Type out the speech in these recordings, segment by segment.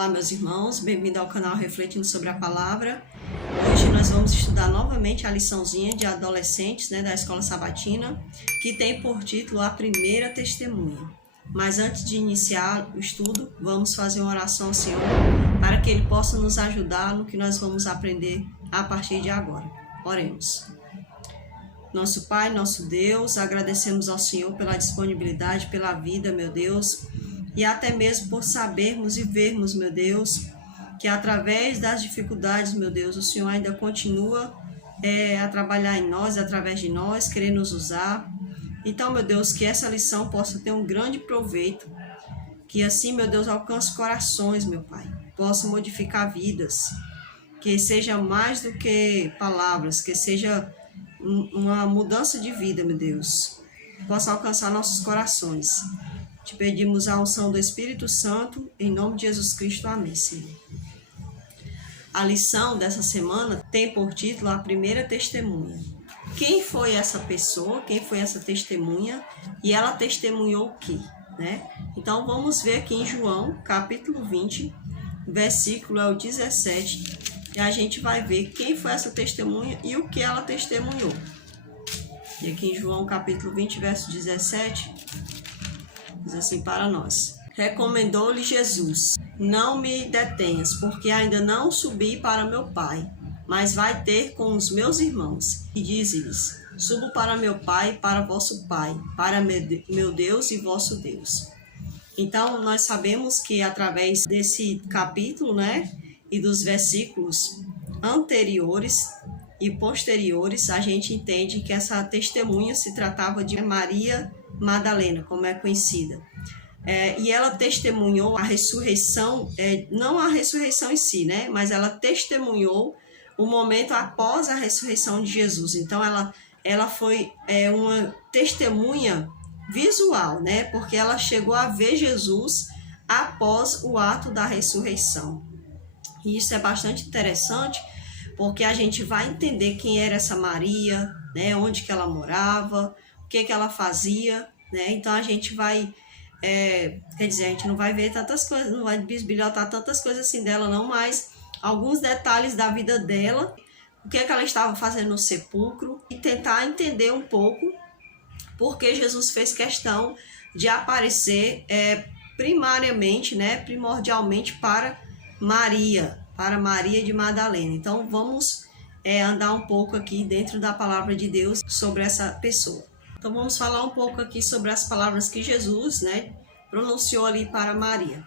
Olá, meus irmãos, bem-vindo ao canal Refletindo sobre a Palavra. Hoje nós vamos estudar novamente a liçãozinha de adolescentes, da Escola Sabatina, que tem por título A Primeira Testemunha. Mas antes de iniciar o estudo, vamos fazer uma oração ao Senhor para que Ele possa nos ajudar no que nós vamos aprender a partir de agora. Oremos. Nosso Pai, nosso Deus, agradecemos ao Senhor pela disponibilidade, pela vida, meu Deus, e até mesmo por sabermos e vermos, meu Deus, que através das dificuldades, meu Deus, o Senhor ainda continua a trabalhar em nós, através de nós, querer nos usar. Então, meu Deus, que essa lição possa ter um grande proveito, que assim, meu Deus, alcance corações, meu Pai, possa modificar vidas, que seja mais do que palavras, que seja uma mudança de vida, meu Deus, possa alcançar nossos corações. Te pedimos a unção do Espírito Santo, em nome de Jesus Cristo. Amém, Senhor. A lição dessa semana tem por título A Primeira Testemunha. Quem foi essa pessoa? Quem foi essa testemunha? E ela testemunhou o quê? Então, vamos ver aqui em João, capítulo 20, versículo é o 17, e a gente vai ver quem foi essa testemunha e o que ela testemunhou. E aqui em João, capítulo 20, verso 17... diz assim para nós: recomendou-lhe Jesus: não me detenhas, porque ainda não subi para meu Pai, mas vai ter com os meus irmãos. E dize-lhes: subo para meu Pai e para vosso Pai, para meu Deus e vosso Deus. Então, nós sabemos que através desse capítulo, e dos versículos anteriores e posteriores, a gente entende que essa testemunha se tratava de Maria Madalena, como é conhecida. E ela testemunhou a ressurreição, não a ressurreição em si, mas ela testemunhou o momento após a ressurreição de Jesus. Então, ela foi uma testemunha visual, porque ela chegou a ver Jesus após o ato da ressurreição. E isso é bastante interessante, porque a gente vai entender quem era essa Maria, onde que ela morava, o que ela fazia, Então a gente vai, a gente não vai ver tantas coisas, não vai bisbilhotar tantas coisas assim dela não, mas alguns detalhes da vida dela, o que ela estava fazendo no sepulcro, e tentar entender um pouco porque Jesus fez questão de aparecer primariamente, primordialmente para Maria de Madalena. Então vamos andar um pouco aqui dentro da palavra de Deus sobre essa pessoa. Então vamos falar um pouco aqui sobre as palavras que Jesus, pronunciou ali para Maria.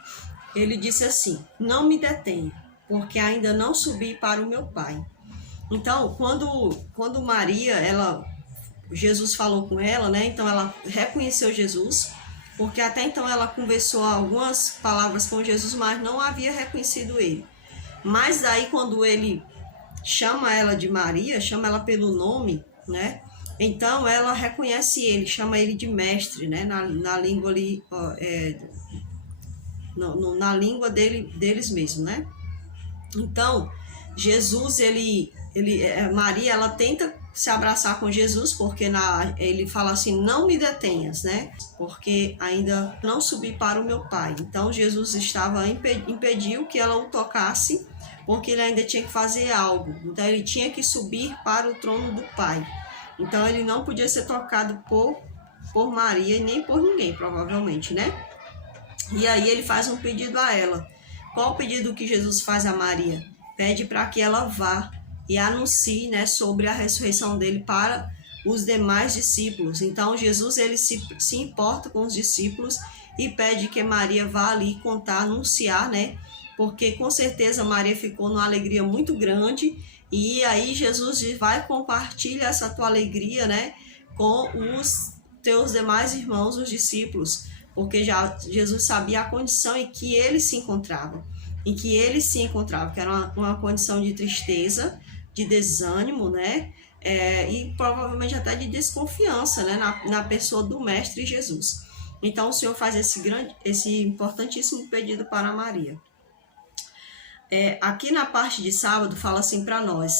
Ele disse assim: não me detenha, porque ainda não subi para o meu Pai. Então, quando Maria, Jesus falou com ela, então ela reconheceu Jesus, porque até então ela conversou algumas palavras com Jesus, mas não havia reconhecido ele. Mas daí quando ele chama ela de Maria, chama ela pelo nome, então ela reconhece ele, chama ele de mestre, na língua ali, na língua deles mesmos, Então, Jesus, Maria, ela tenta se abraçar com Jesus, porque ele fala assim: não me detenhas, porque ainda não subi para o meu Pai. Então, Jesus impediu que ela o tocasse, porque ele ainda tinha que fazer algo. Então, ele tinha que subir para o trono do Pai. Então, ele não podia ser tocado por Maria e nem por ninguém, provavelmente, E aí, ele faz um pedido a ela. Qual o pedido que Jesus faz a Maria? Pede para que ela vá e anuncie, sobre a ressurreição dele para os demais discípulos. Então, Jesus, ele se importa com os discípulos e pede que Maria vá ali contar, anunciar, porque com certeza Maria ficou numa alegria muito grande, e aí Jesus vai compartilhar essa tua alegria, com os teus demais irmãos, os discípulos, porque já Jesus sabia a condição em que ele se encontrava, que era uma condição de tristeza, de desânimo, e provavelmente até de desconfiança, na pessoa do Mestre Jesus. Então o Senhor faz esse importantíssimo pedido para Maria. Aqui na parte de sábado fala assim para nós: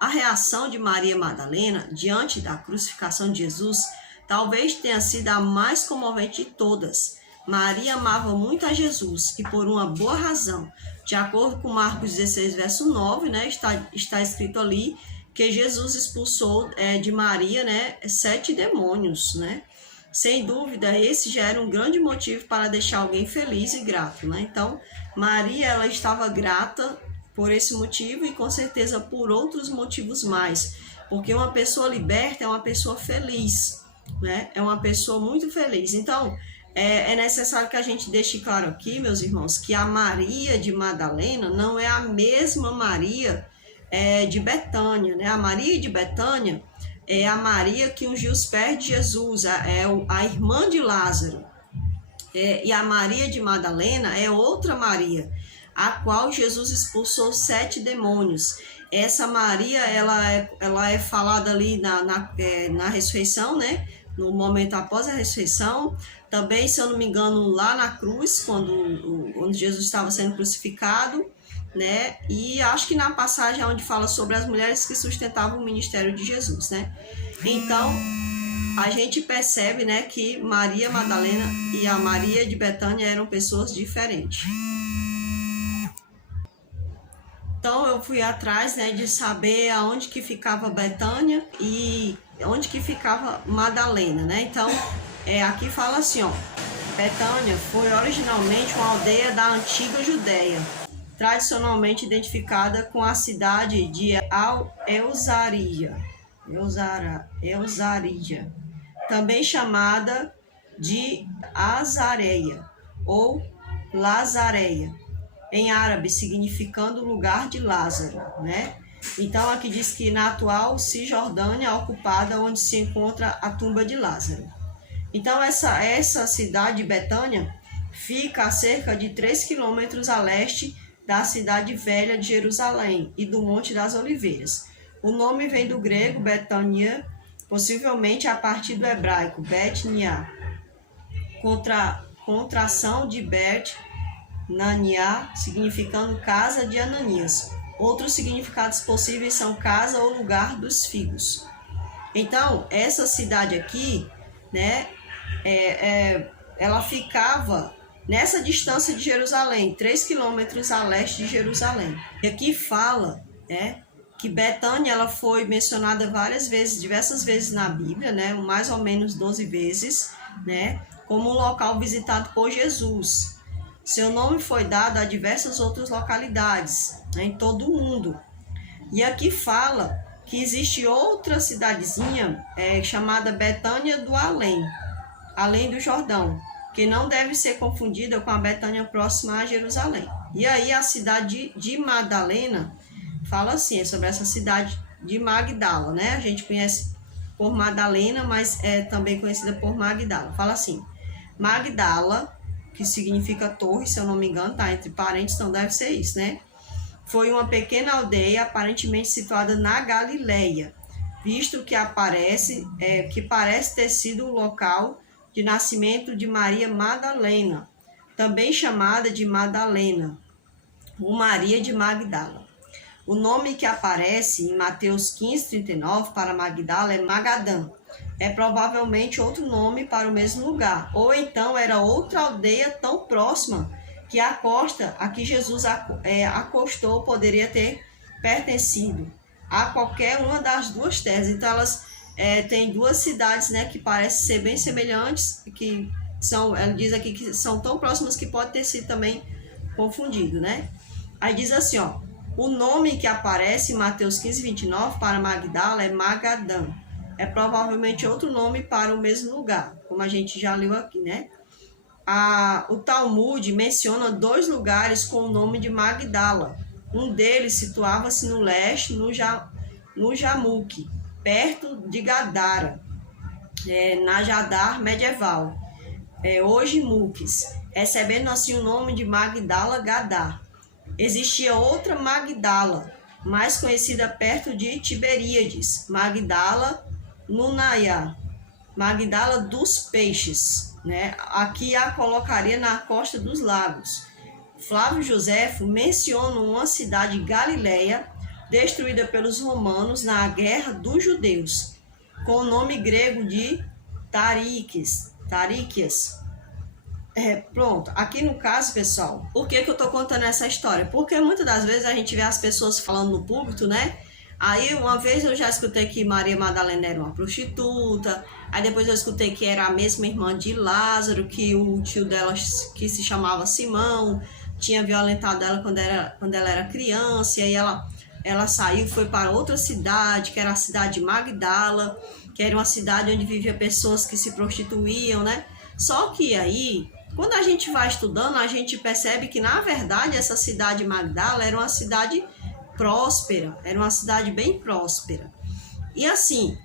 a reação de Maria Madalena diante da crucificação de Jesus talvez tenha sido a mais comovente de todas, Maria amava muito a Jesus e por uma boa razão. De acordo com Marcos 16, verso 9, né, está escrito ali que Jesus expulsou de Maria, né, 7 demônios, né? Sem dúvida, esse já era um grande motivo para deixar alguém feliz e grato, né? Então, Maria, ela estava grata por esse motivo e com certeza por outros motivos mais, porque uma pessoa liberta é uma pessoa feliz, né? É uma pessoa muito feliz. Então, é necessário que a gente deixe claro aqui, meus irmãos, que a Maria de Madalena não é a mesma Maria de Betânia, né? A Maria de Betânia é a Maria que ungiu os pés de Jesus, a irmã de Lázaro. E a Maria de Madalena é outra Maria, a qual Jesus expulsou 7 demônios. Essa Maria, ela é falada ali na ressurreição, né? No momento após a ressurreição, também, se eu não me engano, lá na cruz, quando Jesus estava sendo crucificado, né? E acho que na passagem onde fala sobre as mulheres que sustentavam o ministério de Jesus, né? Então, a gente percebe, né, que Maria Madalena e a Maria de Betânia eram pessoas diferentes. Então, eu fui atrás, né, de saber aonde que ficava Betânia e onde que ficava Madalena, né? Então, aqui fala assim, ó, Betânia foi originalmente uma aldeia da antiga Judéia, tradicionalmente identificada com a cidade de Eusaria, também chamada de Azareia ou Lazareia, em árabe significando lugar de Lázaro, né? Então aqui diz que na atual Cisjordânia, ocupada onde se encontra a tumba de Lázaro. Então essa cidade de Betânia fica a cerca de 3 quilômetros a leste da cidade velha de Jerusalém e do Monte das Oliveiras. O nome vem do grego Betânia, possivelmente a partir do hebraico Bet-Nia, contração de Bet-Nania, significando casa de Ananias. Outros significados possíveis são casa ou lugar dos figos. Então, essa cidade aqui, né, ela ficava nessa distância de Jerusalém, 3 quilômetros a leste de Jerusalém. E aqui fala, né, que Betânia ela foi mencionada diversas vezes na Bíblia, né, mais ou menos 12 vezes, né, como um local visitado por Jesus. Seu nome foi dado a diversas outras localidades, né, em todo o mundo. E aqui fala que existe outra cidadezinha chamada Betânia do além do Jordão, que não deve ser confundida com a Betânia próxima a Jerusalém. E aí a cidade de Madalena fala assim, sobre essa cidade de Magdala, né? A gente conhece por Madalena, mas é também conhecida por Magdala. Fala assim, Magdala, que significa torre, se eu não me engano, tá entre parênteses, então deve ser isso, né? Foi uma pequena aldeia aparentemente situada na Galileia, visto que parece ter sido o local de nascimento de Maria Madalena, também chamada de Madalena, ou Maria de Magdala. O nome que aparece em Mateus 15:39 para Magdala é Magadã. É provavelmente outro nome para o mesmo lugar, ou então era outra aldeia tão próxima que a costa a que Jesus acostou poderia ter pertencido a qualquer uma das duas terras. Então elas têm duas cidades, né, que parecem ser bem semelhantes, que são, ela diz aqui que são tão próximas que pode ter sido também confundido, né? Aí diz assim, ó, o nome que aparece em Mateus 15:29 para Magdala é Magadã. É provavelmente outro nome para o mesmo lugar, como a gente já leu aqui, né? O Talmud menciona 2 lugares com o nome de Magdala. Um deles situava-se no leste, no Jamuque, perto de Gadara, na Jadar medieval, hoje Muques, recebendo assim o nome de Magdala Gadar. Existia outra Magdala, mais conhecida perto de Tiberíades, Magdala Nunaiá, Magdala dos Peixes, né? Aqui a colocaria na costa dos lagos. Flávio Joséfo menciona uma cidade galileia destruída pelos romanos na Guerra dos Judeus, com o nome grego de Taríquias. Pronto, aqui no caso, pessoal, por que eu tô contando essa história? Porque muitas das vezes a gente vê as pessoas falando no púlpito, né? Aí uma vez eu já escutei que Maria Madalena era uma prostituta, aí depois eu escutei que era a mesma irmã de Lázaro, que o tio dela, que se chamava Simão, tinha violentado ela quando ela era criança, e aí ela saiu, foi para outra cidade, que era a cidade de Magdala, que era uma cidade onde viviam pessoas que se prostituíam, né? Só que aí, quando a gente vai estudando, a gente percebe que, na verdade, essa cidade de Magdala era uma cidade próspera, era uma cidade bem próspera. E assim,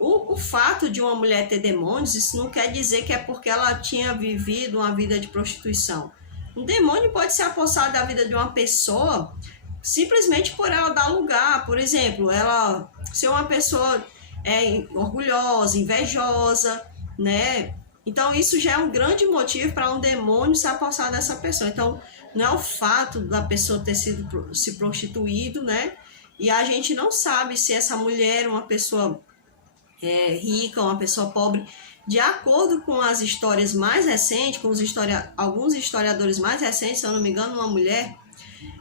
o fato de uma mulher ter demônios, isso não quer dizer que é porque ela tinha vivido uma vida de prostituição. Um demônio pode se apossar da vida de uma pessoa simplesmente por ela dar lugar. Por exemplo, ela ser uma pessoa orgulhosa, invejosa, né? Então isso já é um grande motivo para um demônio se apossar dessa pessoa. Então não é o fato da pessoa ter se prostituído, né? E a gente não sabe se essa mulher é uma pessoa rica, uma pessoa pobre. De acordo com as histórias mais recentes, com alguns historiadores mais recentes, se eu não me engano, uma mulher,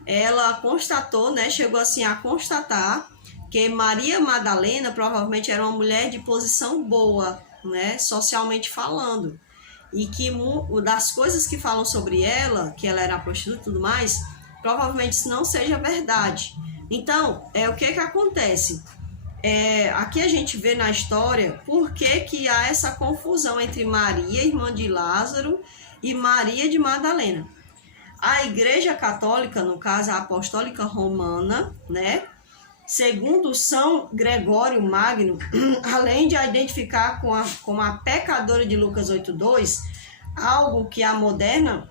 ela constatou, né? Chegou assim a constatar que Maria Madalena provavelmente era uma mulher de posição boa, né, socialmente falando, e que das coisas que falam sobre ela, que ela era prostituta e tudo mais, provavelmente isso não seja verdade. Então, o que acontece? Aqui a gente vê na história por que há essa confusão entre Maria, irmã de Lázaro, e Maria de Madalena. A Igreja Católica, no caso a Apostólica Romana, né, segundo São Gregório Magno, além de a identificar como a pecadora de Lucas 8,2, algo que a moderna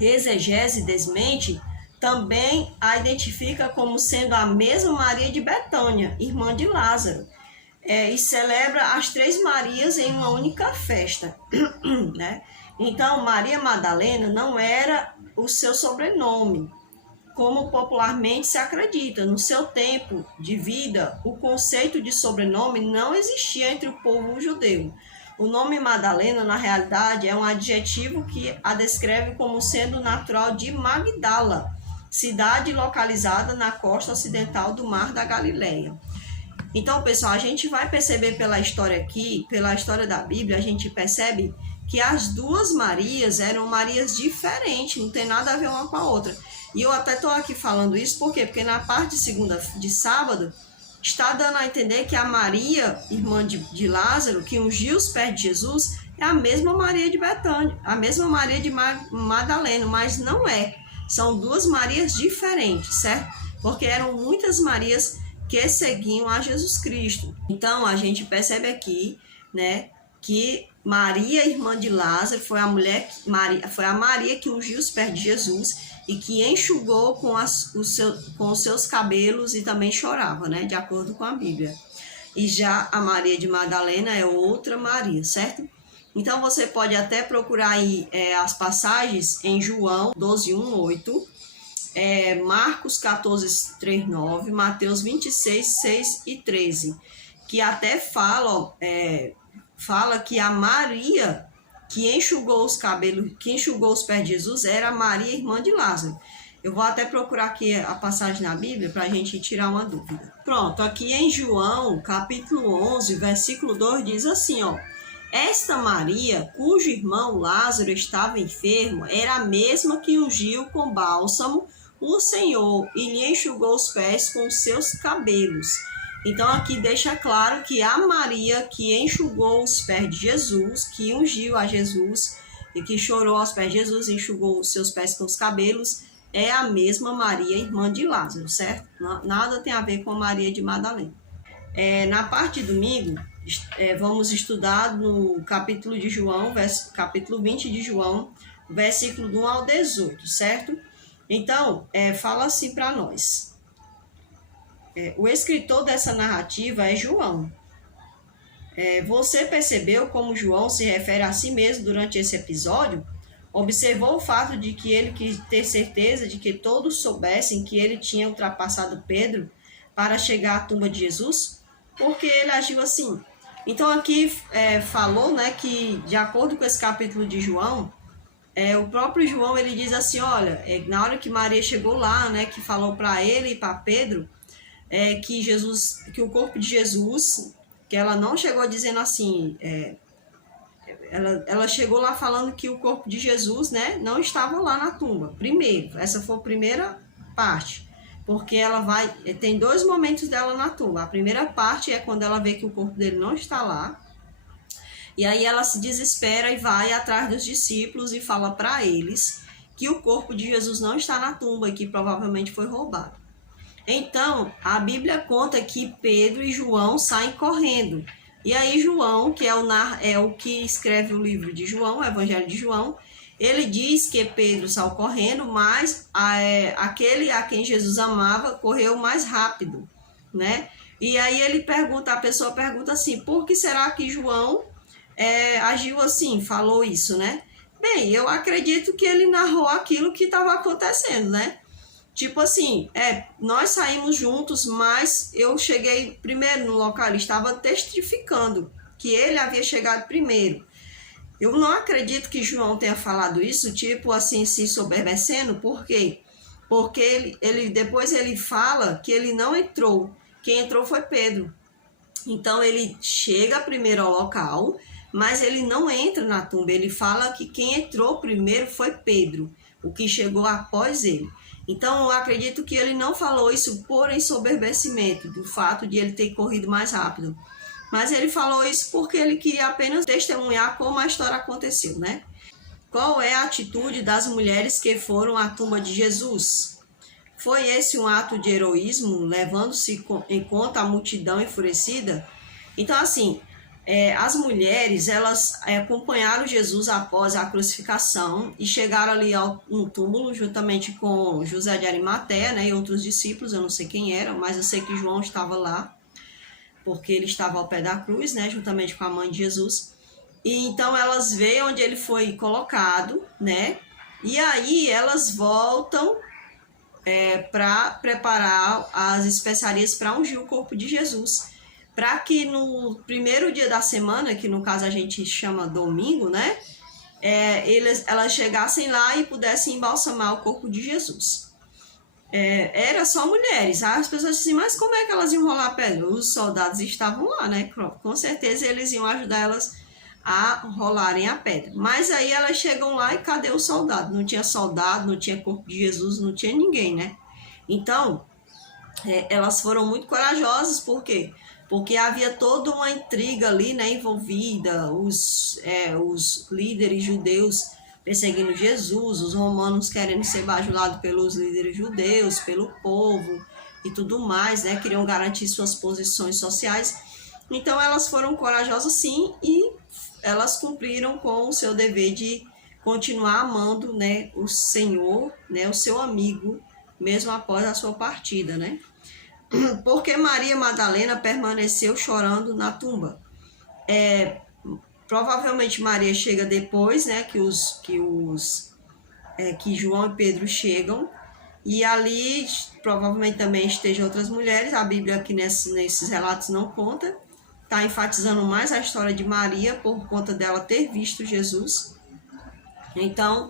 exegese desmente, também a identifica como sendo a mesma Maria de Betânia, irmã de Lázaro, e celebra as três Marias em uma única festa. Né? Então, Maria Madalena não era o seu sobrenome, como popularmente se acredita. No seu tempo de vida, o conceito de sobrenome não existia entre o povo judeu. O nome Madalena, na realidade, é um adjetivo que a descreve como sendo natural de Magdala, cidade localizada na costa ocidental do Mar da Galileia. Então, pessoal, a gente vai perceber pela história aqui, pela história da Bíblia, a gente percebe que as duas Marias eram Marias diferentes, não tem nada a ver uma com a outra. E eu até estou aqui falando isso, por quê? Porque na parte de sábado, está dando a entender que a Maria, irmã de Lázaro, que ungiu os pés de Jesus, é a mesma Maria de Betânia, a mesma Maria de Madalena, mas não é. São duas Marias diferentes, certo? Porque eram muitas Marias que seguiam a Jesus Cristo. Então, a gente percebe aqui, né, que Maria, irmã de Lázaro, foi a Maria que ungiu os pés de Jesus e que enxugou com os seus cabelos e também chorava, né? De acordo com a Bíblia. E já a Maria de Madalena é outra Maria, certo? Então você pode até procurar aí as passagens em João 12:1, 8, Marcos 14:3, 9, Mateus 26, 6 e 13, que até fala que a Maria que enxugou os cabelos, que enxugou os pés de Jesus, era Maria, irmã de Lázaro. Eu vou até procurar aqui a passagem na Bíblia para a gente tirar uma dúvida. Pronto, aqui em João, capítulo 11, versículo 2, diz assim, ó: esta Maria, cujo irmão Lázaro estava enfermo, era a mesma que ungiu com bálsamo o Senhor e lhe enxugou os pés com seus cabelos. Então aqui deixa claro que a Maria que enxugou os pés de Jesus, que ungiu a Jesus e que chorou aos pés de Jesus, enxugou os seus pés com os cabelos, é a mesma Maria, irmã de Lázaro, certo? Nada tem a ver com a Maria de Madalena. Na parte de domingo, vamos estudar no capítulo de João, capítulo 20 de João, versículo do 1 ao 18, certo? Então, fala assim para nós. O escritor dessa narrativa é João. Você percebeu como João se refere a si mesmo durante esse episódio? Observou o fato de que ele quis ter certeza de que todos soubessem que ele tinha ultrapassado Pedro para chegar à tumba de Jesus? Porque ele agiu assim? Então aqui falou, né, que de acordo com esse capítulo de João, o próprio João ele diz assim, olha, na hora que Maria chegou lá, né, que falou para ele e para Pedro, que o corpo de Jesus, que ela não chegou dizendo assim, ela chegou lá falando que o corpo de Jesus, né, não estava lá na tumba. Primeiro, essa foi a primeira parte, porque tem 2 momentos dela na tumba. A primeira parte é quando ela vê que o corpo dele não está lá, e aí ela se desespera e vai atrás dos discípulos e fala para eles que o corpo de Jesus não está na tumba e que provavelmente foi roubado. Então, a Bíblia conta que Pedro e João saem correndo. E aí João, que é o que escreve o livro de João, o Evangelho de João, ele diz que Pedro saiu correndo, mas aquele a quem Jesus amava correu mais rápido, né? E aí a pessoa pergunta assim, por que será que João agiu assim, falou isso, né? Bem, eu acredito que ele narrou aquilo que estava acontecendo, né? Tipo assim, nós saímos juntos, mas eu cheguei primeiro no local, ele estava testificando que ele havia chegado primeiro. Eu não acredito que João tenha falado isso, tipo assim, se soberbecendo, por quê? Porque depois ele fala que ele não entrou, quem entrou foi Pedro. Então ele chega primeiro ao local, mas ele não entra na tumba, ele fala que quem entrou primeiro foi Pedro, o que chegou após ele. Então, eu acredito que ele não falou isso por ensoberbecimento, do fato de ele ter corrido mais rápido. Mas ele falou isso porque ele queria apenas testemunhar como a história aconteceu, né? Qual é a atitude das mulheres que foram à tumba de Jesus? Foi esse um ato de heroísmo, levando-se em conta a multidão enfurecida? Então, assim, as mulheres, elas acompanharam Jesus após a crucificação e chegaram ali no túmulo juntamente com José de Arimateia, né, e outros discípulos, eu não sei quem eram, mas eu sei que João estava lá, porque ele estava ao pé da cruz, né, juntamente com a mãe de Jesus. E então elas veem onde ele foi colocado, né, e aí elas voltam para preparar as especiarias para ungir o corpo de Jesus, para que no primeiro dia da semana, que no caso a gente chama domingo, né, elas chegassem lá e pudessem embalsamar o corpo de Jesus. Era só mulheres. As pessoas dizem, mas como é que elas iam rolar a pedra? Os soldados estavam lá, né? Com certeza eles iam ajudar elas a rolarem a pedra. Mas aí elas chegam lá e cadê o soldado? Não tinha soldado, não tinha corpo de Jesus, não tinha ninguém, né? Então, elas foram muito corajosas, por quê? Porque havia toda uma intriga ali, né, envolvida, os líderes judeus perseguindo Jesus, os romanos querendo ser bajulados pelos líderes judeus, pelo povo e tudo mais, né, queriam garantir suas posições sociais. Então elas foram corajosas sim e elas cumpriram com o seu dever de continuar amando, né, o Senhor, né, o seu amigo, mesmo após a sua partida, né? Porque Maria Madalena permaneceu chorando na tumba. Provavelmente Maria chega depois, né, que João e Pedro chegam, e ali provavelmente também estejam outras mulheres. A Bíblia aqui nesses relatos não conta, está enfatizando mais a história de Maria por conta dela ter visto Jesus. Então,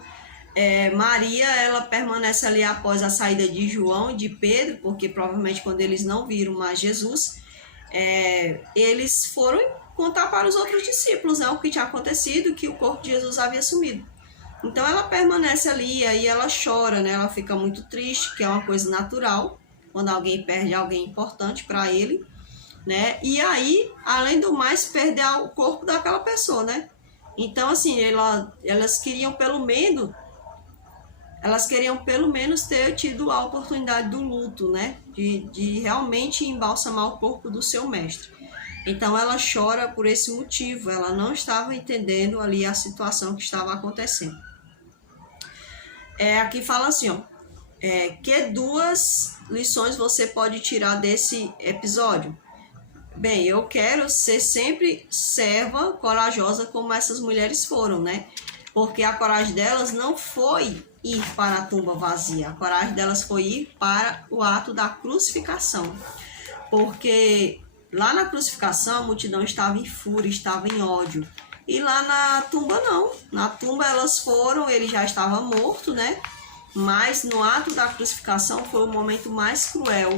Maria, ela permanece ali após a saída de João e de Pedro, porque provavelmente quando eles não viram mais Jesus, eles foram contar para os outros discípulos, né, o que tinha acontecido, que o corpo de Jesus havia sumido. Então ela permanece ali, e aí ela chora, né, ela fica muito triste, que é uma coisa natural, quando alguém perde alguém importante para ele, né, e aí, além do mais, perder o corpo daquela pessoa, né. Então, assim, elas queriam pelo menos ter tido a oportunidade do luto, né? De realmente embalsamar o corpo do seu mestre. Então ela chora por esse motivo, ela não estava entendendo ali a situação que estava acontecendo. Aqui fala assim, ó, que 2 lições você pode tirar desse episódio? Bem, eu quero ser sempre serva corajosa como essas mulheres foram, né? Porque a coragem delas não foi ir para a tumba vazia, a coragem delas foi ir para o ato da crucificação. Porque Lá na crucificação, a multidão estava em fúria, estava em ódio. E lá na tumba, não. Na tumba elas foram, ele já estava morto, né? Mas no ato da crucificação foi o momento mais cruel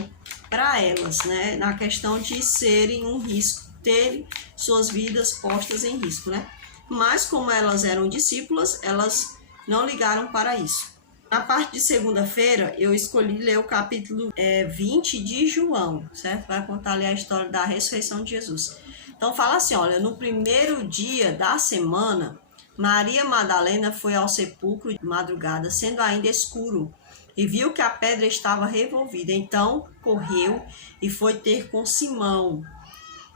para elas, né? Na questão de serem um risco, terem suas vidas postas em risco, né? Mas como elas eram discípulas, elas não ligaram para isso. Na parte de segunda-feira, eu escolhi ler o capítulo 20 de João, certo? Vai contar ali a história da ressurreição de Jesus. Então fala assim, olha, no primeiro dia da semana, Maria Madalena foi ao sepulcro de madrugada, sendo ainda escuro, e viu que a pedra estava revolvida. Então correu e foi ter com Simão,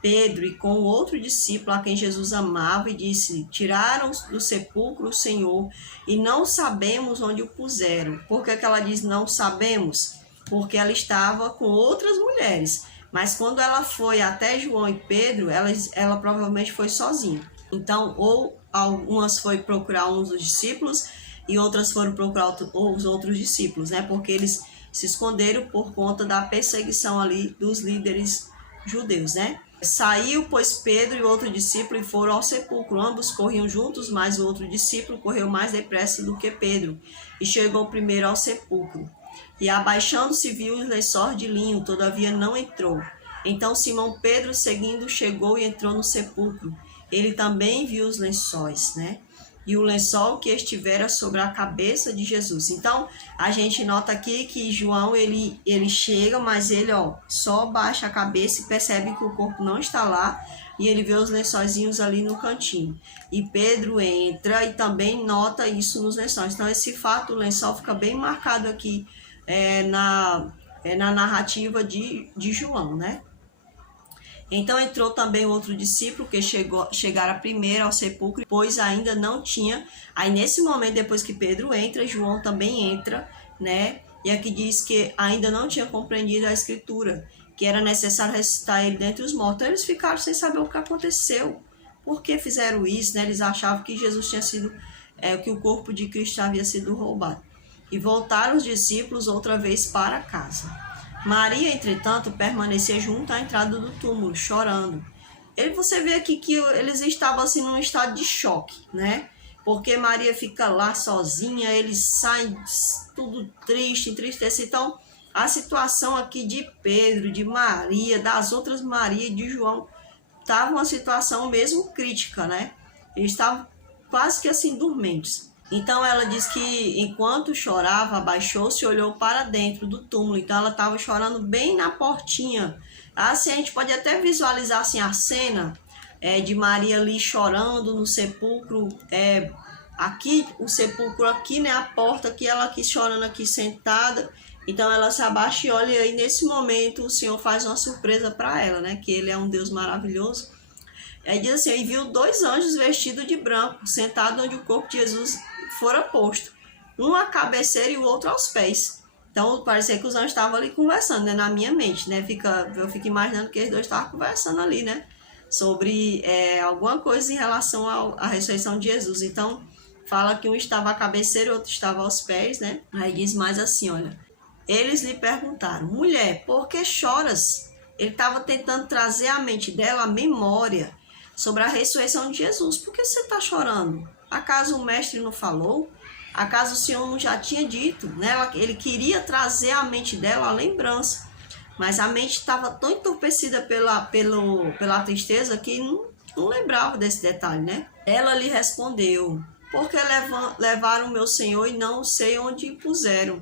Pedro e com outro discípulo a quem Jesus amava e disse: tiraram do sepulcro o Senhor e não sabemos onde o puseram. Por que ela diz não sabemos? Porque ela estava com outras mulheres. Mas quando ela foi até João e Pedro, ela provavelmente foi sozinha. Então, ou algumas foi procurar um dos discípulos e outras foram procurar os outros discípulos, né? Porque eles se esconderam por conta da perseguição ali dos líderes judeus, né? Saiu, pois, Pedro e outro discípulo e foram ao sepulcro. Ambos corriam juntos, mas o outro discípulo correu mais depressa do que Pedro e chegou primeiro ao sepulcro. E abaixando-se viu os lençóis de linho, todavia não entrou. Então Simão Pedro, seguindo, chegou e entrou no sepulcro. Ele também viu os lençóis, né? E o lençol que estivera sobre a cabeça de Jesus. Então, a gente nota aqui que João, ele chega, mas ele, só baixa a cabeça e percebe que o corpo não está lá, e ele vê os lençóizinhos ali no cantinho. E Pedro entra e também nota isso nos lençóis. Então, esse fato, o lençol fica bem marcado aqui na narrativa de João, né? Então entrou também outro discípulo que chegara primeiro ao sepulcro, pois ainda não tinha. Aí nesse momento, depois que Pedro entra, João também entra, né? E aqui diz que ainda não tinha compreendido a escritura, que era necessário ressuscitar ele dentre os mortos. Então eles ficaram sem saber o que aconteceu. Por que fizeram isso, né? Eles achavam que Jesus tinha sido, que o corpo de Cristo havia sido roubado. E voltaram os discípulos outra vez para casa. Maria, entretanto, permanecia junto à entrada do túmulo, chorando. Você vê aqui que eles estavam assim num estado de choque, né? Porque Maria fica lá sozinha, eles saem tudo triste, entristecido. Então, a situação aqui de Pedro, de Maria, das outras Maria e de João, estava uma situação mesmo crítica, né? Eles estavam quase que assim dormentes. Então ela diz que enquanto chorava, abaixou-se e olhou para dentro do túmulo. Então ela estava chorando bem na portinha. Assim a gente pode até visualizar assim, a cena de Maria ali chorando no sepulcro. Aqui, o sepulcro aqui, né? A porta aqui, ela aqui chorando aqui sentada. Então ela se abaixa e olha, e aí nesse momento o Senhor faz uma surpresa para ela, né? Que Ele é um Deus maravilhoso. Diz assim, e viu 2 anjos vestidos de branco, sentados onde o corpo de Jesus fora posto, um à cabeceira e o outro aos pés. Então parecia que os anjos estavam ali conversando, né, na minha mente, né? Eu fico imaginando que eles dois estavam conversando ali, né, sobre alguma coisa em relação à ressurreição de Jesus. Então fala que um estava à cabeceira e o outro estava aos pés, né? Aí diz mais assim, olha, eles lhe perguntaram: mulher, por que choras? Ele estava tentando trazer à mente dela a memória sobre a ressurreição de Jesus. Por que você está chorando? Acaso o mestre não falou? Acaso o Senhor não já tinha dito? Né? Ele queria trazer à mente dela a lembrança, mas a mente estava tão entorpecida pela tristeza que não lembrava desse detalhe, né? Ela lhe respondeu: porque levaram meu Senhor e não sei onde puseram.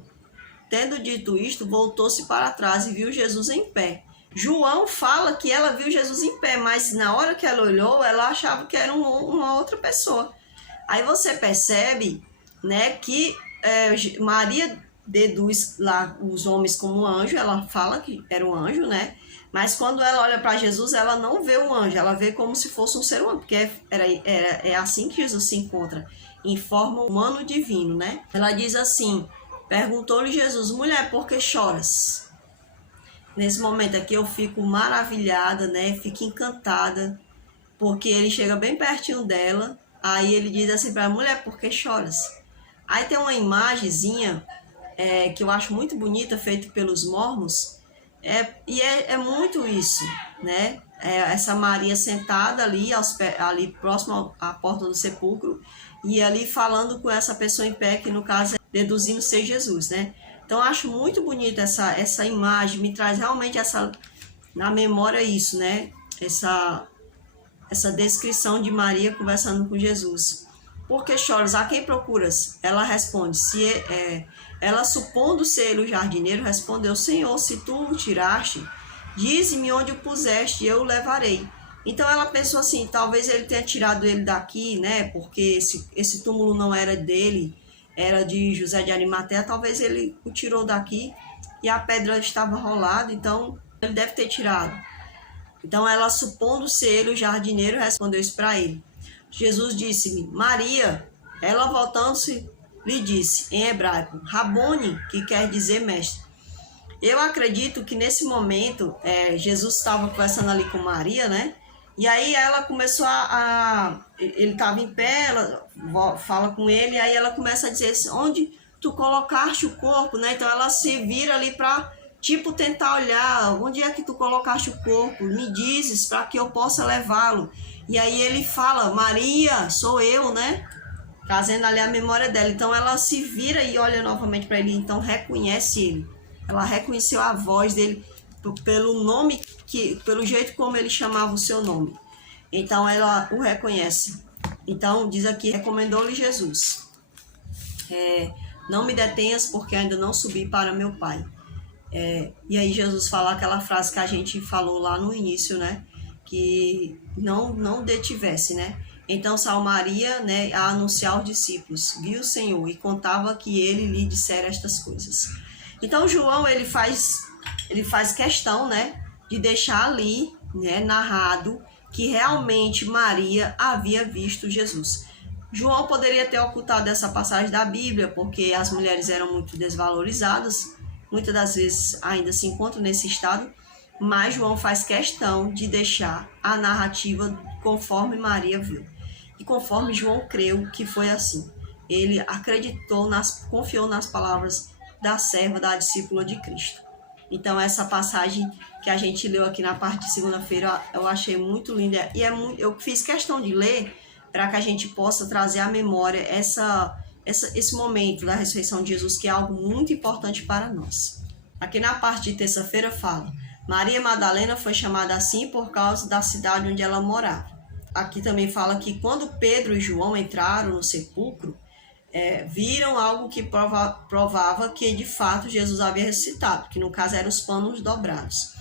Tendo dito isto, voltou-se para trás e viu Jesus em pé. João fala que ela viu Jesus em pé, mas na hora que ela olhou, ela achava que era uma outra pessoa. Aí você percebe, né, que Maria deduz lá os homens como anjo, ela fala que era um anjo, né? Mas quando ela olha para Jesus, ela não vê um anjo, ela vê como se fosse um ser humano, porque é assim que Jesus se encontra, em forma humano divino, né? Ela diz assim, perguntou-lhe Jesus: mulher, por que choras? Nesse momento aqui eu fico maravilhada, né? Fico encantada, porque ele chega bem pertinho dela, aí ele diz assim para a mulher: por que choras? Aí tem uma imagenzinha que eu acho muito bonita, feita pelos mormons, e é muito isso, né? essa Maria sentada ali, ali próximo à porta do sepulcro, e ali falando com essa pessoa em pé, que no caso é deduzindo ser Jesus, né? Então eu acho muito bonita essa imagem, me traz realmente na memória isso, né? Essa descrição de Maria conversando com Jesus. Por que choras? A quem procuras? Ela responde, ela supondo ser ele o jardineiro, respondeu, Senhor, se tu o tiraste, dize-me onde o puseste e eu o levarei. Então ela pensou assim, talvez ele tenha tirado ele daqui, né? Porque esse túmulo não era dele, era de José de Arimateia, talvez ele o tirou daqui e a pedra estava rolada, então ele deve ter tirado. Então ela, supondo ser ele o jardineiro, respondeu isso para ele. Jesus disse-lhe, Maria. Ela, voltando-se, lhe disse, em hebraico, Rabone, que quer dizer mestre. Eu acredito que nesse momento, Jesus estava conversando ali com Maria, né? E aí ela começou ele estava em pé, ela fala com ele, e aí ela começa a dizer, onde tu colocaste o corpo, né? Então ela se vira ali para, tipo, tentar olhar, onde é que tu colocaste o corpo? Me dizes, para que eu possa levá-lo. E aí ele fala, Maria, sou eu, né? Trazendo ali a memória dela. Então ela se vira e olha novamente para ele, então reconhece ele. Ela reconheceu a voz dele pelo nome, pelo jeito como ele chamava o seu nome. Então ela o reconhece. Então diz aqui, recomendou-lhe Jesus. Não me detenhas porque ainda não subi para meu Pai. E aí Jesus fala aquela frase que a gente falou lá no início, né? Que não detivesse, né? Então saiu Maria, né, a anunciar aos discípulos, viu o Senhor e contava que ele lhe dissera estas coisas. Então João, ele faz questão, né, de deixar ali, né, narrado que realmente Maria havia visto Jesus. João poderia ter ocultado essa passagem da Bíblia, porque as mulheres eram muito desvalorizadas, muitas das vezes ainda se encontram nesse estado, mas João faz questão de deixar a narrativa conforme Maria viu. E conforme João creu que foi assim. Ele acreditou, confiou nas palavras da serva, da discípula de Cristo. Então essa passagem que a gente leu aqui na parte de segunda-feira, eu achei muito linda. E eu fiz questão de ler para que a gente possa trazer à memória esse momento da ressurreição de Jesus, que é algo muito importante para nós. Aqui na parte de terça-feira fala, Maria Madalena foi chamada assim por causa da cidade onde ela morava. Aqui também fala que quando Pedro e João entraram no sepulcro, viram algo que provava que de fato Jesus havia ressuscitado, que no caso eram os panos dobrados.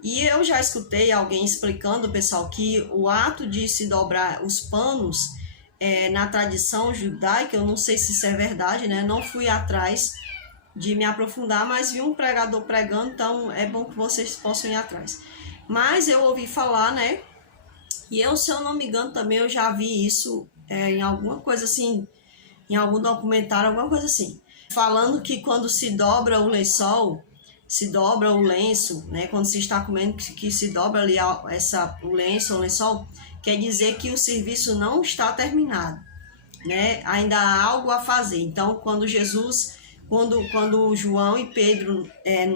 E eu já escutei alguém explicando, pessoal, que o ato de se dobrar os panos, na tradição judaica, eu não sei se isso é verdade, né? Não fui atrás de me aprofundar, mas vi um pregador pregando, então é bom que vocês possam ir atrás. Mas eu ouvi falar, né? E eu, se eu não me engano, também eu já vi isso em alguma coisa assim, em algum documentário, alguma coisa assim. Falando que quando se dobra o lençol, se dobra o lenço, né? Quando se está comendo, que se dobra ali o lençol, quer dizer que o serviço não está terminado, né? Ainda há algo a fazer. Então, quando João e Pedro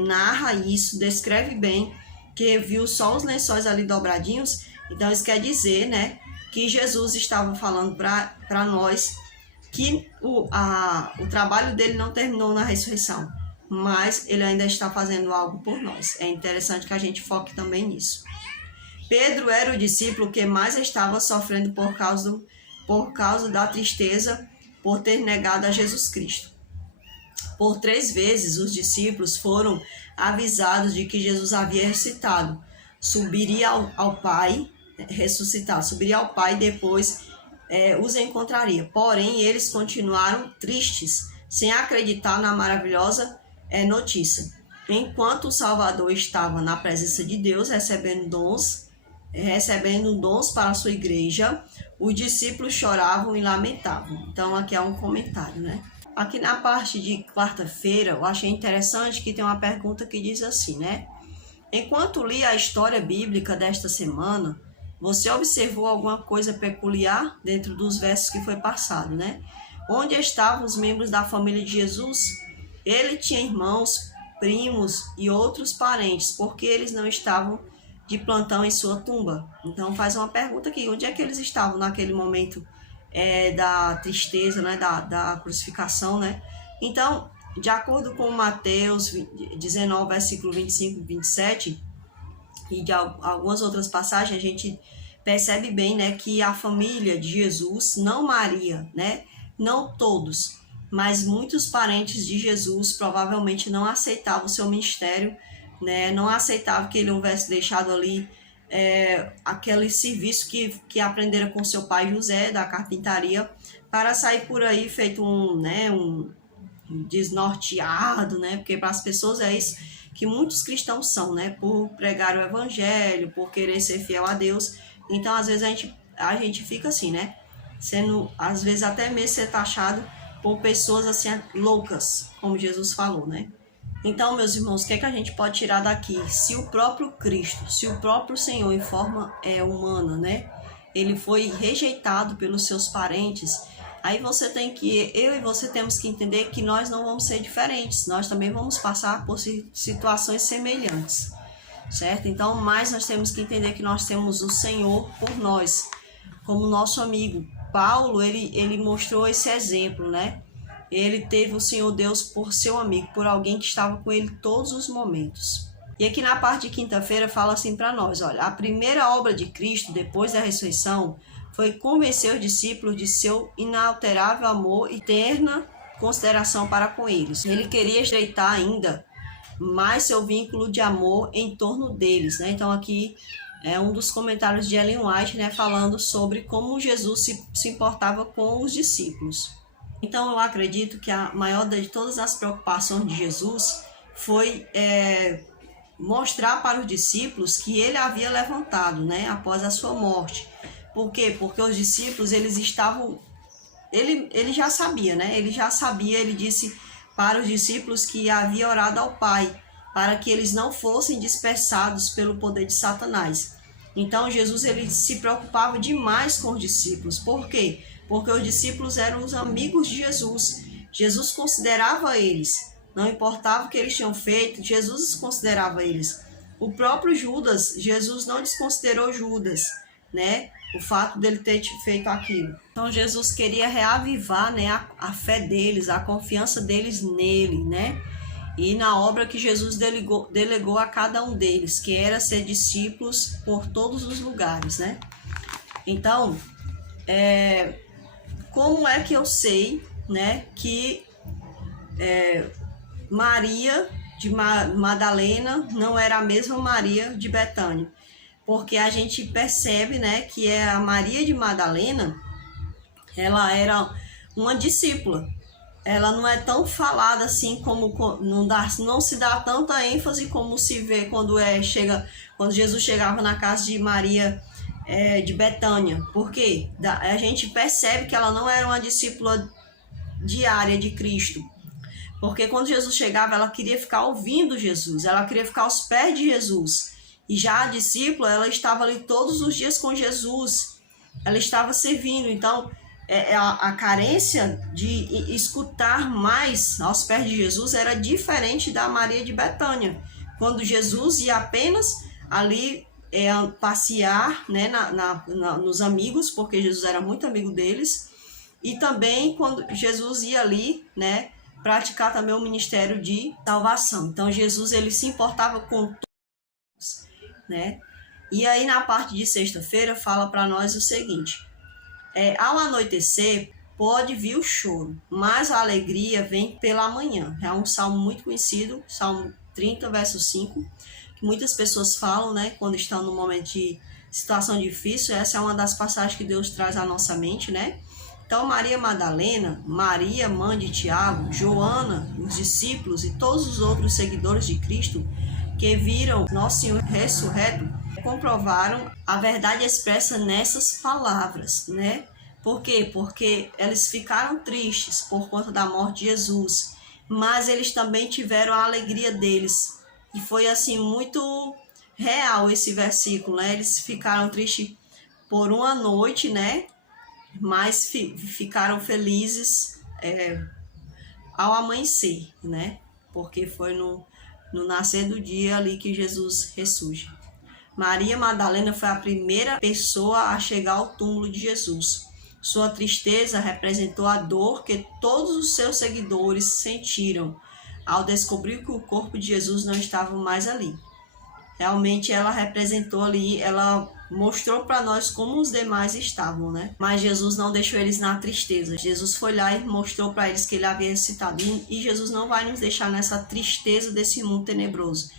narra isso, descreve bem, que viu só os lençóis ali dobradinhos, então isso quer dizer, né, que Jesus estava falando para nós que o trabalho dele não terminou na ressurreição, mas ele ainda está fazendo algo por nós. É interessante que a gente foque também nisso. Pedro era o discípulo que mais estava sofrendo por causa da tristeza por ter negado a Jesus Cristo. Por 3 vezes os discípulos foram avisados de que Jesus havia ressuscitado, subiria ao Pai e depois os encontraria. Porém, eles continuaram tristes, sem acreditar na maravilhosa notícia. Enquanto o Salvador estava na presença de Deus, recebendo dons para a sua igreja, os discípulos choravam e lamentavam. Então, aqui é um comentário, né? Aqui na parte de quarta-feira, eu achei interessante que tem uma pergunta que diz assim, né? Enquanto li a história bíblica desta semana, você observou alguma coisa peculiar dentro dos versos que foi passado, né? Onde estavam os membros da família de Jesus? Ele tinha irmãos, primos e outros parentes, porque eles não estavam de plantão em sua tumba. Então faz uma pergunta aqui, onde é que eles estavam naquele momento da tristeza, né, da crucificação, né? Então, de acordo com Mateus 19, versículo 25 e 27, e de algumas outras passagens, a gente percebe bem, né, que a família de Jesus, não Maria, né, não todos, mas muitos parentes de Jesus provavelmente não aceitavam o seu ministério, né, não aceitavam que ele houvesse deixado ali aquele serviço que aprendera com seu pai José, da carpintaria, para sair por aí feito um desnorteado, né, porque para as pessoas é isso que muitos cristãos são, né, por pregar o evangelho, por querer ser fiel a Deus. Então, às vezes, a gente fica assim, né, sendo, às vezes, até mesmo ser taxado por pessoas, assim, loucas, como Jesus falou, né. Então, meus irmãos, o que é que a gente pode tirar daqui? Se o próprio Cristo, se o próprio Senhor, em forma humana, né, ele foi rejeitado pelos seus parentes, aí eu e você temos que entender que nós não vamos ser diferentes, nós também vamos passar por situações semelhantes, certo? Então, mas nós temos que entender que nós temos o Senhor por nós, como nosso amigo. Paulo, ele mostrou esse exemplo, né? Ele teve o Senhor Deus por seu amigo, por alguém que estava com ele todos os momentos. E aqui na parte de quinta-feira fala assim para nós, olha, a primeira obra de Cristo depois da ressurreição foi convencer os discípulos de seu inalterável amor e eterna consideração para com eles. Ele queria estreitar ainda mais seu vínculo de amor em torno deles, né? Então aqui é um dos comentários de Ellen White, né, falando sobre como Jesus se importava com os discípulos. Então eu acredito que a maior de todas as preocupações de Jesus foi mostrar para os discípulos que ele havia levantado, né, após a sua morte. Por quê? Porque os discípulos, eles estavam... Ele já sabia, né? Ele disse para os discípulos que havia orado ao Pai, para que eles não fossem dispersados pelo poder de Satanás. Então Jesus, ele se preocupava demais com os discípulos. Por quê? Porque os discípulos eram os amigos de Jesus. Jesus considerava eles. Não importava o que eles tinham feito, Jesus considerava eles. O próprio Judas, Jesus não desconsiderou Judas, né? O fato dele ter feito aquilo. Então Jesus queria reavivar, né, a fé deles, a confiança deles nele, né? E na obra que Jesus delegou a cada um deles, que era ser discípulos por todos os lugares, né? Então, como é que eu sei, né, que Maria de Madalena não era a mesma Maria de Betânia? Porque a gente percebe, né, que a Maria de Madalena, ela era uma discípula. Ela não é tão falada assim, como não se dá tanta ênfase como se vê quando Jesus chegava na casa de Maria de Betânia. Por quê? A gente percebe que ela não era uma discípula diária de Cristo. Porque quando Jesus chegava, ela queria ficar ouvindo Jesus, ela queria ficar aos pés de Jesus. E já a discípula, ela estava ali todos os dias com Jesus, ela estava servindo. Então, a carência de escutar mais aos pés de Jesus era diferente da Maria de Betânia, quando Jesus ia apenas ali passear, né, nos amigos, porque Jesus era muito amigo deles, e também quando Jesus ia ali, né, praticar também o ministério de salvação. Então, Jesus, ele se importava com todos, né? E aí, na parte de sexta-feira, fala para nós o seguinte: ao anoitecer, pode vir o choro, mas a alegria vem pela manhã. É um salmo muito conhecido, Salmo 30, verso 5, que muitas pessoas falam, né, quando estão num momento de situação difícil. Essa é uma das passagens que Deus traz à nossa mente, né? Então, Maria Madalena, Maria, mãe de Tiago, Joana, os discípulos e todos os outros seguidores de Cristo que viram Nosso Senhor ressurreto, comprovaram a verdade expressa nessas palavras, né? Por quê? Porque eles ficaram tristes por conta da morte de Jesus, mas eles também tiveram a alegria deles. E foi assim muito real esse versículo, né? Eles ficaram tristes por uma noite, né? Mas ficaram felizes ao amanhecer, né? Porque foi no nascer do dia ali que Jesus ressurge. Maria Madalena foi a primeira pessoa a chegar ao túmulo de Jesus. Sua tristeza representou a dor que todos os seus seguidores sentiram ao descobrir que o corpo de Jesus não estava mais ali. Realmente ela representou ali, ela mostrou para nós como os demais estavam, né? Mas Jesus não deixou eles na tristeza. Jesus foi lá e mostrou para eles que ele havia ressuscitado. E Jesus não vai nos deixar nessa tristeza desse mundo tenebroso.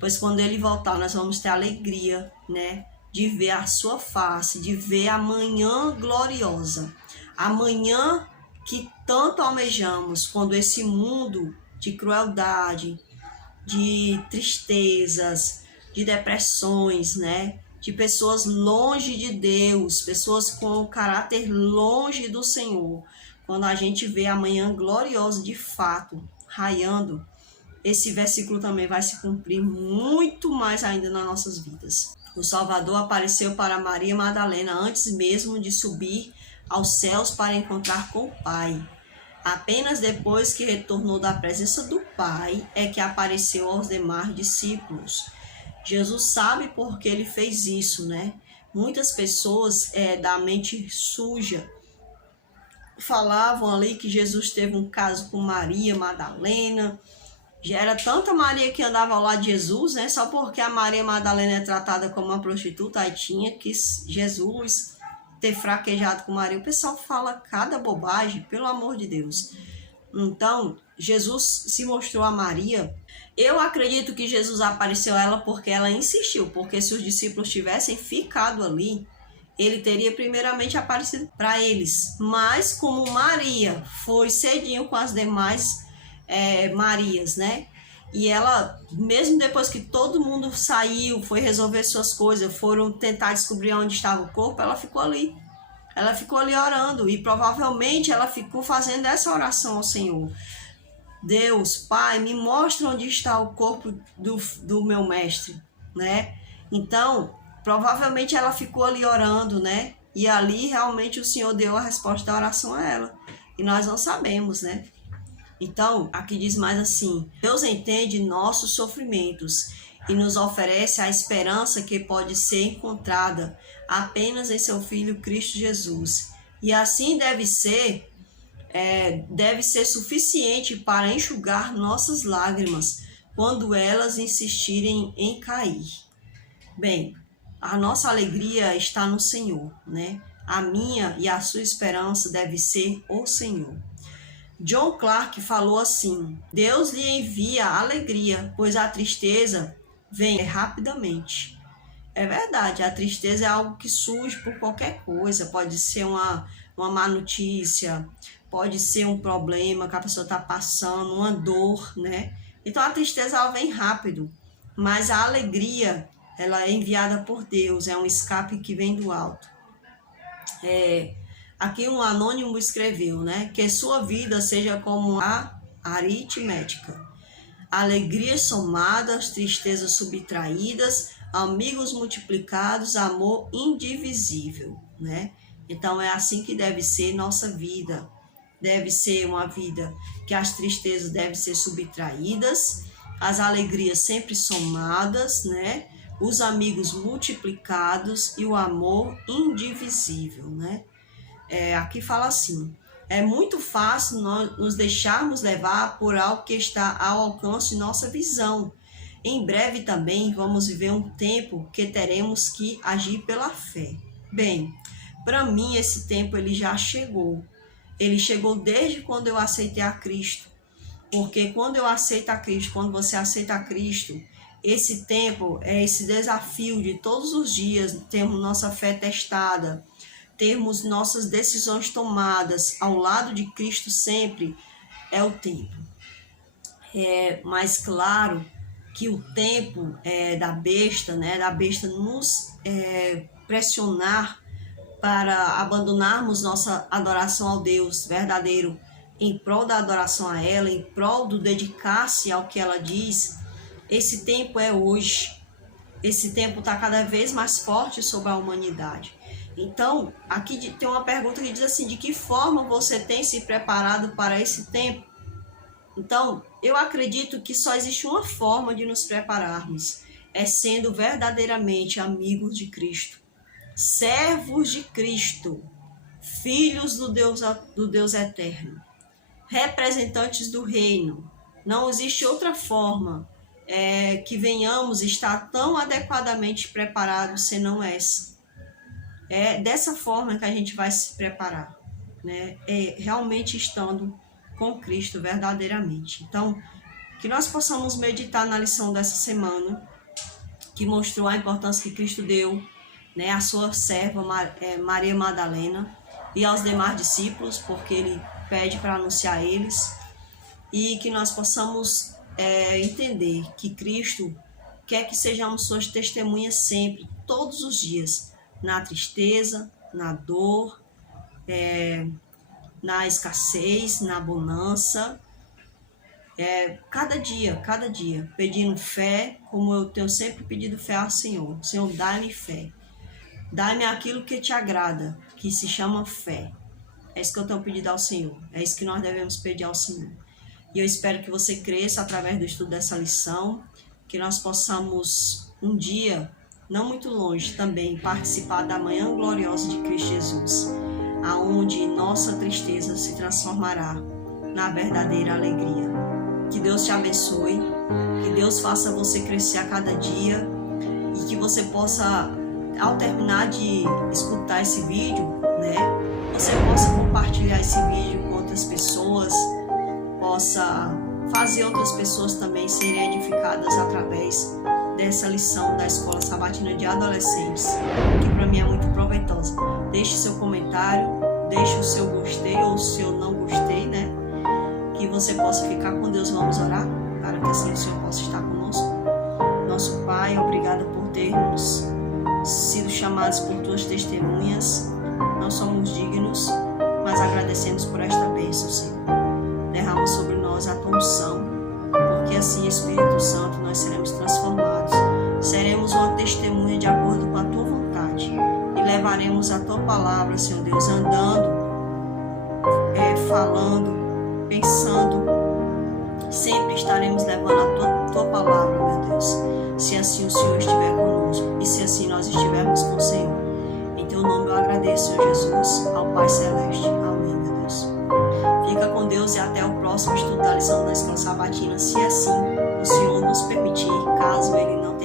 Pois quando ele voltar, nós vamos ter alegria, né? De ver a sua face, de ver a manhã gloriosa. A manhã que tanto almejamos, quando esse mundo de crueldade, de tristezas, de depressões, né? De pessoas longe de Deus, pessoas com caráter longe do Senhor. Quando a gente vê a manhã gloriosa de fato raiando, esse versículo também vai se cumprir muito mais ainda nas nossas vidas. O Salvador apareceu para Maria Madalena antes mesmo de subir aos céus para encontrar com o Pai. Apenas depois que retornou da presença do Pai é que apareceu aos demais discípulos. Jesus sabe por que ele fez isso, né? Muitas pessoas da mente suja falavam ali que Jesus teve um caso com Maria Madalena. Já era tanta Maria que andava ao lado de Jesus, né? Só porque a Maria Madalena é tratada como uma prostituta, aí tinha que Jesus ter fraquejado com Maria. O pessoal fala cada bobagem, pelo amor de Deus. Então, Jesus se mostrou a Maria. Eu acredito que Jesus apareceu a ela porque ela insistiu, porque se os discípulos tivessem ficado ali, ele teria primeiramente aparecido para eles. Mas como Maria foi cedinho com as demais Marias, né? E ela, mesmo depois que todo mundo saiu, foi resolver suas coisas, foram tentar descobrir onde estava o corpo, ela ficou ali. Ela ficou ali orando e provavelmente ela ficou fazendo essa oração ao Senhor. Deus, Pai, me mostra onde está o corpo do meu mestre, né? Então, provavelmente ela ficou ali orando, né? E ali realmente o Senhor deu a resposta da oração a ela. E nós não sabemos, né? Então, aqui diz mais assim: Deus entende nossos sofrimentos e nos oferece a esperança que pode ser encontrada apenas em seu Filho Cristo Jesus. E assim deve ser suficiente para enxugar nossas lágrimas quando elas insistirem em cair. Bem, a nossa alegria está no Senhor, né? A minha e a sua esperança deve ser o Senhor. John Clark falou assim: Deus lhe envia alegria, pois a tristeza vem rapidamente. É verdade, a tristeza é algo que surge por qualquer coisa. Pode ser uma má notícia, pode ser um problema que a pessoa está passando, uma dor, né? Então a tristeza ela vem rápido, mas a alegria ela é enviada por Deus, é um escape que vem do alto. Aqui um anônimo escreveu, né? Que sua vida seja como a aritmética. Alegrias somadas, tristezas subtraídas, amigos multiplicados, amor indivisível, né? Então é assim que deve ser nossa vida. Deve ser uma vida que as tristezas devem ser subtraídas, as alegrias sempre somadas, né? Os amigos multiplicados e o amor indivisível, né? Aqui fala assim: é muito fácil nós nos deixarmos levar por algo que está ao alcance de nossa visão. Em breve também vamos viver um tempo que teremos que agir pela fé. Bem, para mim esse tempo ele já chegou. Ele chegou desde quando eu aceitei a Cristo. Porque quando eu aceito a Cristo, quando você aceita a Cristo, esse tempo é esse desafio de todos os dias termos nossa fé testada, termos nossas decisões tomadas ao lado de Cristo sempre, é o tempo. Mas claro que o tempo da besta, né, da besta nos pressionar para abandonarmos nossa adoração ao Deus verdadeiro em prol da adoração a ela, em prol do dedicar-se ao que ela diz, esse tempo é hoje. Esse tempo está cada vez mais forte sobre a humanidade. Então, aqui tem uma pergunta que diz assim: de que forma você tem se preparado para esse tempo? Então, eu acredito que só existe uma forma de nos prepararmos, é sendo verdadeiramente amigos de Cristo, servos de Cristo, filhos do Deus eterno, representantes do reino. Não existe outra forma que venhamos estar tão adequadamente preparados senão essa. É dessa forma que a gente vai se preparar, né? Realmente estando com Cristo verdadeiramente. Então, que nós possamos meditar na lição dessa semana, que mostrou a importância que Cristo deu, né, à sua serva Maria Madalena e aos demais discípulos, porque ele pede para anunciar eles, e que nós possamos entender que Cristo quer que sejamos suas testemunhas sempre, todos os dias, na tristeza, na dor, na escassez, na bonança, cada dia, pedindo fé, como eu tenho sempre pedido fé ao Senhor. Senhor, dá-me fé, dá-me aquilo que te agrada, que se chama fé. É isso que eu tenho pedido ao Senhor, é isso que nós devemos pedir ao Senhor. E eu espero que você cresça através do estudo dessa lição, que nós possamos um dia, não muito longe também, participar da manhã gloriosa de Cristo Jesus, aonde nossa tristeza se transformará na verdadeira alegria. Que Deus te abençoe, que Deus faça você crescer a cada dia e que você possa, ao terminar de escutar esse vídeo, né, você possa compartilhar esse vídeo com outras pessoas, possa fazer outras pessoas também serem edificadas através dessa lição da Escola Sabatina de Adolescentes, que para mim é muito proveitosa. Deixe seu comentário, deixe o seu gostei ou o seu não gostei, né? Que você possa ficar com Deus. Vamos orar para que assim o Senhor possa estar conosco. Nosso Pai, obrigada por termos sido chamados por tuas testemunhas. Não somos dignos, mas agradecemos por esta bênção, Senhor. Derrama sobre nós a tua unção, porque assim, Espírito Santo, nós seremos transformados. Seremos uma testemunha de acordo com a tua vontade e levaremos a tua palavra, Senhor Deus, andando, falando, pensando. Sempre estaremos levando a tua palavra, meu Deus, se assim o Senhor estiver conosco e se assim nós estivermos com o Senhor. Em teu nome eu agradeço, Senhor Jesus, ao Pai Celeste. Amém, meu Deus. Fica com Deus e até o próximo estudo da lição da Escola Sabatina, se assim o Senhor nos permitir, caso Ele não